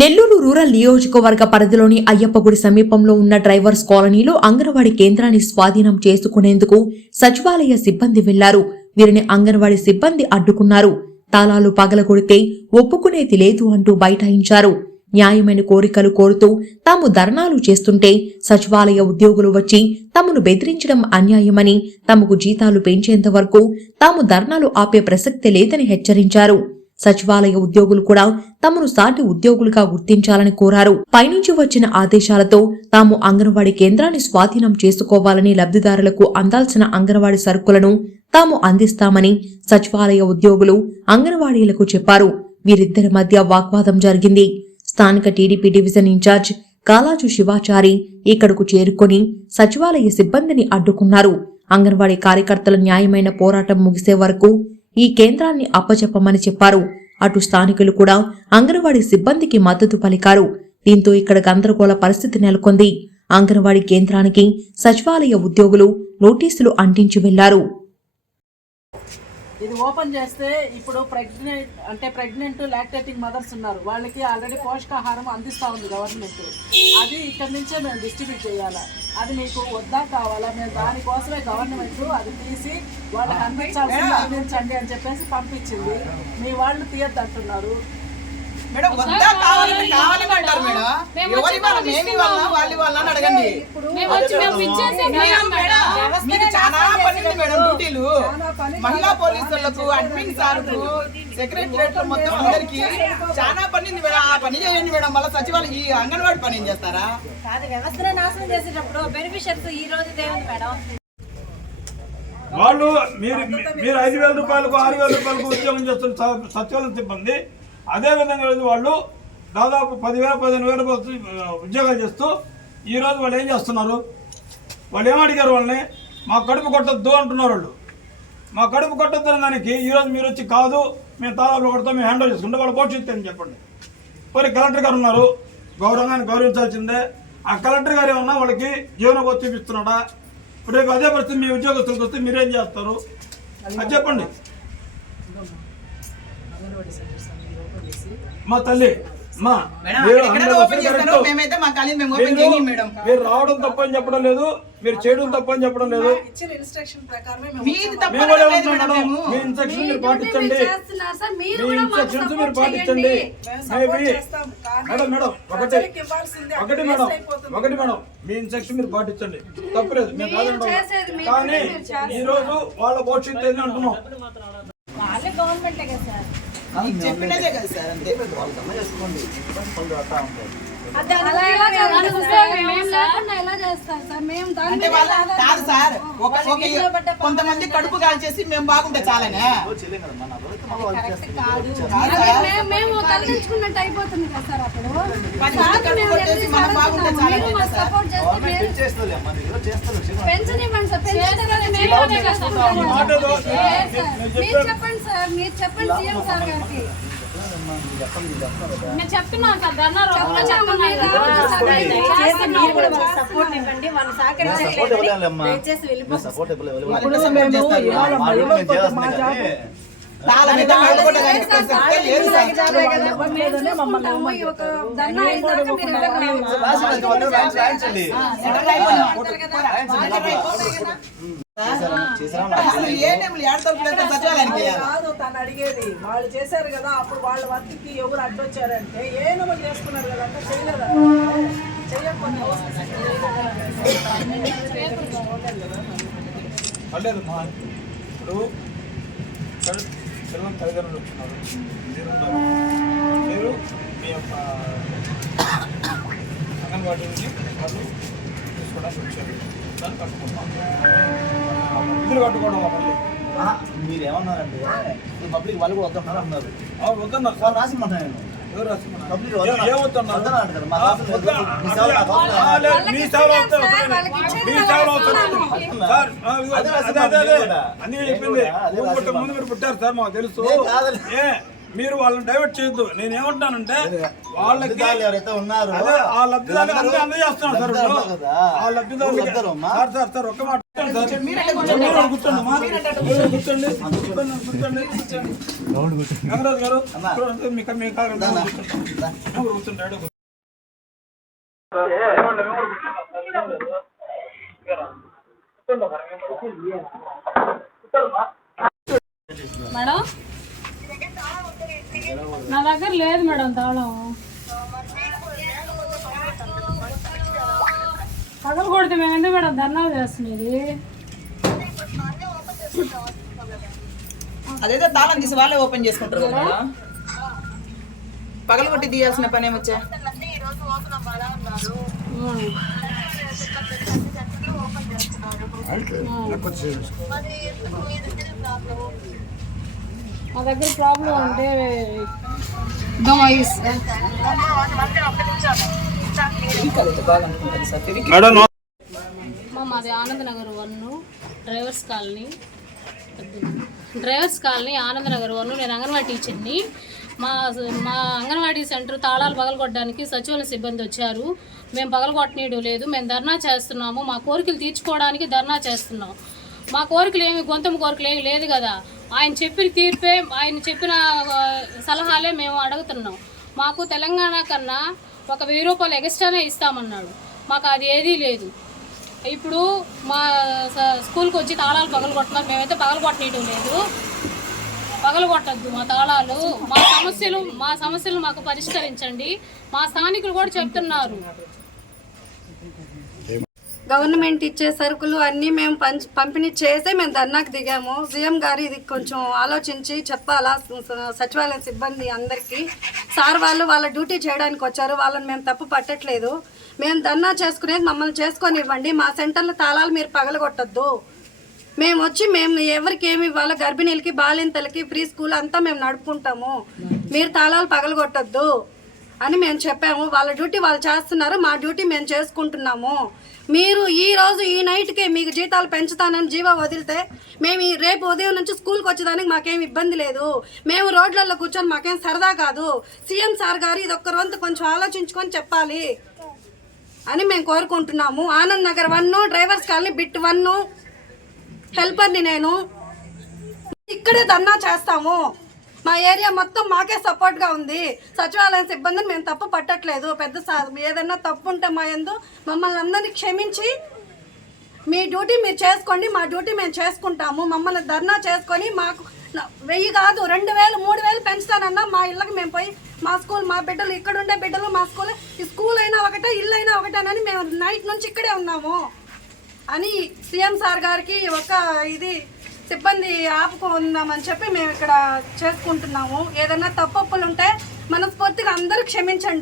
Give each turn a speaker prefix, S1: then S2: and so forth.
S1: Nellore rural నియోజకవర్గ పరిధిలోని అయ్యప్పగుడి సమీపంలో ఉన్న డ్రైవర్స్ కాలనీలో అంగన్వాడీ కేంద్రాన్ని స్వాధీనం చేసుకునేందుకు సచివాలయ సిబ్బంది వెళ్ళారు. వీరిని అంగన్వాడీ సిబ్బంది అడ్డుకున్నారు. తాళాలు పగలగొడితే ఒప్పుకునేది లేదు అంటూ బైఠాయించారు. న్యాయమైన కోరికలు కోరుతూ తాము ధర్నాలు చేస్తుంటే సచివాలయ ఉద్యోగులు వచ్చి తమను బెదిరించడం అన్యాయమని తమకు జీతాలు పెంచేంత వరకు తాము ధర్నాలు ఆపే ప్రసక్తి లేదని హెచ్చరించారు. సచివాలయ ఉద్యోగులు కూడా తమను సాటి ఉద్యోగులుగా గుర్తించాలని కోరారు. పైనుంచి వచ్చిన ఆదేశాలతో తాము అంగన్వాడీ కేంద్రాన్ని స్వాధీనం చేసుకోవాలని లబ్ధిదారులకు అందాల్సిన అంగన్వాడీ సరుకులను తాము అందిస్తామని సచివాలయ ఉద్యోగులు అంగన్వాడీలకు చెప్పారు. వీరిద్దరి మధ్య వాగ్వాదం జరిగింది. స్థానిక TDP division incharge Kalaju Sivachari ఇక్కడకు చేరుకొని సచివాలయ సిబ్బందిని అడ్డుకున్నారు. అంగన్వాడీ కార్యకర్తల న్యాయమైన పోరాటం ముగిసే వరకు ఈ కేంద్రాన్ని అప్పచెప్పమని చెప్పారు. అటు స్థానికులు కూడా అంగన్వాడీ సిబ్బందికి మద్దతు పలికారు. దీంతో ఇక్కడ గందరగోళ పరిస్థితి నెలకొంది. అంగన్వాడీ కేంద్రానికి సచివాలయ ఉద్యోగులు నోటీసులు అంటించి వెళ్ళారు.
S2: ఇది ఓపెన్ చేస్తే ఇప్పుడు ప్రెగ్నెంట్ అంటే ప్రెగ్నెంట్ లాక్టేటింగ్ మదర్స్ ఉన్నారు. వాళ్ళకి ఆల్రెడీ పోషకాహారం అందిస్తూ ఉంది గవర్నమెంట్. అది ఇక్కడ నుంచే మేము డిస్ట్రిబ్యూట్ చేయాలా? అది మీకు వద్దా కావాలా? మేము దానికోసమే గవర్నమెంట్ అది తీసి వాళ్ళకి అందించాల్సింది అందించండి అని చెప్పేసి పంపించింది. మీ వాళ్ళు తీయద్దు అంటున్నారు
S3: మేడం వద్దా ఎవరి వాళ్ళ మేమి వాళ్ళ వాళ్ళ వాళ్ళ అని అడగండి మీకు చాలా పని ఉంది మేడం డ్యూటీలు. మహిళా పోలీసులకు అడ్మిన్ సార్కు సెక్రటరియట్ మొత్తం అందరికి చాలా పని ఉంది మేడం. ఆ పని చేయండి మేడం. మళ్ళీ సచివాలయం ఈ అంగన్వాడీ పని ఏం చేస్తారా?
S4: కాదు వ్యవస్థను నాశనం చేసేటప్పుడు బెనిఫిషియర్స్ ఈ రోజు దేవుంది మేడం.
S5: వాళ్ళు మీరు మీరు ఐదు వేల రూపాయలకు ఆరు వేల రూపాయలకు ఉద్యోగం చేస్తున్న సచివాలయం సిబ్బంది అదే విధంగా లేదు వాళ్ళు దాదాపు పదివేల పదిహేను వేల ఉద్యోగాలు చేస్తూ ఈ రోజు వాళ్ళు ఏం చేస్తున్నారు? వాళ్ళు ఏం అడిగారు వాళ్ళని? మా కడుపు కొట్టద్దు అంటున్నారు వాళ్ళు. మా కడుపు కొట్టద్దు అనే దానికి ఈరోజు మీరు వచ్చి కాదు మేము తాళాలు కొడతాం మేము హ్యాండిల్ చేసుకుంటే వాళ్ళు పోషిస్తారని చెప్పండి. మరి కలెక్టర్ గారు ఉన్నారు. గౌరవంగానే గౌరవించాల్సిందే. ఆ కలెక్టర్ గారు ఏమన్నా వాళ్ళకి జీవనోపాధి చూపిస్తున్నాడా? రేపు అదే పరిస్థితి మీ ఉద్యోగస్తులకు వస్తే మీరేం చేస్తారు? అది చెప్పండి. మా తల్లి. మీరు రావడం తప్పని చెప్పడం లేదు మీరు చేయడం తప్పని చెప్పడం లేదు.
S3: తప్ప
S5: మీ ఇన్స్ట్రక్షన్ మీరు పాటించండి.
S4: చేస్తున్నారు సార్ మీరు
S5: మీ
S4: కూడా మాకు
S5: ఇన్స్ట్రక్షన్స్ మీరు పాటించండి. మేడం మేడం ఒకటి ఒకటి మేడం. ఒకటి మేడం మీ ఇన్స్ట్రక్షన్ మీరు పాటించండి. తప్పలేదు మేము కాదంటాం కానీ
S4: పని మీరు చేస్తారు.
S5: ఈ రోజు వాళ్ళ భవిష్యత్తు ఏంది అంటున్నాం?
S4: వాళ్ళే గవర్నమెంటే కదా సార్.
S3: చెప్పినదే కదా సార్ అంతే
S4: అది అలా ఎలా చేస్తారు సార్? మేము లేకుండా ఎలా చేస్తారు సార్ మేము దాని
S3: అంటే
S4: మీద
S3: వాళ్ళ
S4: ఆధారపడి-
S3: కాదు సార్ ఒక ఒక కొంతమంది కడుపు కాల్చేసి మేము బాగుంటే చాలనే.
S4: మేము- మేము తలదించుకున్నట్టు అయిపోతుంది కదా సార్ అప్పుడు చెప్పండి. సార్? మీరు చెప్పండి. సీఎం సార్ గారికి. సపోర్ట్
S2: కాదు తను అడిగేది వాళ్ళు చేశారు కదా అప్పుడు వాళ్ళ వర్క్కి ఎవరు అడ్డొచ్చారంటే ఏ నమ్మకం చేసుకున్నారు కదా అంటే చేయలేదా చేయకపోతే
S5: ఇప్పుడు పిల్లల తల్లిదండ్రులు వచ్చినారు మీరు. మీరు మీ యొక్క అంగన్వాడీ నుంచి వాళ్ళు తీసుకోవడానికి వచ్చారు. దాన్ని కట్టుకుంటాం. ఇద్దరు కట్టుకోవడం మళ్ళీ
S6: మీరు ఏమన్నారంటే ఇప్పుడు పబ్లిక్ వాళ్ళు కూడా వద్దన్నారు అన్నారు.
S5: వద్దన్నారు. సార్
S6: రాసిమంటాను నేను మీ సేవలు
S5: చెప్పింది. ముందు మీరు పుట్టారు సార్ మాకు తెలుసు.
S6: నేను కాదు.
S5: ఏ మీరు వాళ్ళని డైవర్ట్ చేయొద్దు. నేను ఏమంటానంటే వాళ్ళకి
S6: ఎవరైతే ఉన్నారో
S5: అదే ఆ లబ్ధిదారులు అందరూ అందజేస్తున్నాను సార్. ఆ లబ్ధిదారులు. సార్ సార్ సార్ ఒక్క మాట కూర్చోండి మీ
S7: మేడం? నా దగ్గర లేదు మేడం తాళం. పగలు కొడితే మేము ఎందుకు మేడం ధర్నాలు చేస్తున్నది?
S3: అదేదో తాళం తీసి వాళ్ళే ఓపెన్ చేసుకుంటారు కదా మేడం. పగలగొట్టి తీయాల్సిన పని ఏమొచ్చా.
S7: మా దగ్గర ప్రాబ్లం అంటే
S5: మేడం
S7: మాది Anandnagar one one drivers colony. Drivers colony Anandnagar one. నేను అంగన్వాడీ టీచర్ని. మా మా అంగన్వాడీ సెంటర్ తాళాలు పగలగొట్టడానికి సచివాలయ సిబ్బంది వచ్చారు. మేము పగలగొట్టనీయడం లేదు. మేము ధర్నా చేస్తున్నాము. మా కోరికలు తీర్చుకోవడానికి ధర్నా చేస్తున్నాం. మా కోరికలు ఏమి గొంతమ కోరికలు ఏమి లేదు కదా. ఆయన చెప్పిన తీర్పే ఆయన చెప్పిన సలహాలే మేము అడుగుతున్నాం. మాకు తెలంగాణ కన్నా ఒక వెయ్యి రూపాయలు ఎక్స్ట్రానే ఇస్తామన్నాడు. మాకు అది ఏదీ లేదు. ఇప్పుడు మా స- స్కూల్కి వచ్చి తాళాలు పగలు కొట్టున్నారు మేమైతే పగలు కొట్టనీయటం లేదు. పగలు కొట్టద్దు మా తాళాలు. మా సమస్యలు మా సమస్యలు మాకు పరిష్కరించండి. మా స్థానికులు కూడా చెప్తున్నారు.
S4: గవర్నమెంట్ ఇచ్చే సరుకులు అన్నీ మేము పంచ్ పంపిణీ చేసే మేము ధర్నాకు దిగాము. సీఎం గారు ఇది కొంచెం ఆలోచించి చెప్పాలా? సచివాలయం సిబ్బంది అందరికీ. సార్ వాళ్ళు వాళ్ళ డ్యూటీ చేయడానికి వచ్చారు. వాళ్ళని మేము తప్పు పట్టట్లేదు. మేము ధర్నా చేసుకునేది మమ్మల్ని చేసుకొని ఇవ్వండి మా సెంటర్లో తాళాలు మీరు పగలగొట్టద్దు. మేము వచ్చి మేము ఎవరికి ఏమి ఇవ్వాలో గర్భిణీలకి బాలింతలకి ఫ్రీ స్కూల్ అంతా మేము నడుపుకుంటాము. మీరు తాళాలు పగలగొట్టద్దు. అని మేము చెప్పాము. వాళ్ళ డ్యూటీ వాళ్ళు చేస్తున్నారు. మా డ్యూటీ మేము చేసుకుంటున్నాము. మీరు ఈ రోజు ఈ నైట్కే మీకు జీతాలు పెంచుతానని జీవో వదిలితే మేము ఈ రేపు ఉదయం నుంచి స్కూల్కి వచ్చేదానికి మాకేం ఇబ్బంది లేదు. మేము రోడ్లలో కూర్చొని మాకేం సరదా కాదు. సీఎం సార్ గారు ఇది ఒక్క రోజు కొంచెం ఆలోచించుకొని చెప్పాలి అని మేము కోరుకుంటున్నాము. Anand Nagar one drivers colony bit one హెల్పర్ని నేను ఇక్కడే ధర్నా చేస్తాము. మా ఏరియా మొత్తం మాకే సపోర్ట్గా ఉంది. సచివాలయం సిబ్బందిని మేము తప్పు పట్టట్లేదు. పెద్ద సా ఏదైనా తప్పు ఉంటే మా ఎందు మమ్మల్ని అందరినీ క్షమించి మీ డ్యూటీ మీరు చేసుకోండి మా డ్యూటీ మేము చేసుకుంటాము. మమ్మల్ని ధర్నా చేసుకొని మాకు వెయ్యి కాదు రెండు వేలు మూడు వేలు పెంచుతానన్నా మా ఇళ్ళకి మేము పోయి మా స్కూల్ మా బిడ్డలు ఇక్కడ ఉండే బిడ్డలు మా స్కూల్ ఈ స్కూల్ అయినా ఒకటే ఇల్లు అయినా ఒకటేనని మేము నైట్ నుంచి ఇక్కడే ఉన్నాము. అని సీఎం సార్ గారికి ఒక ఇది సిబ్బంది ఆపుకుందామని చెప్పి మేము ఇక్కడ చేసుకుంటున్నాము. ఏదైనా తప్పప్పులు ఉంటే మనస్ఫూర్తిగా అందరూ క్షమించండి.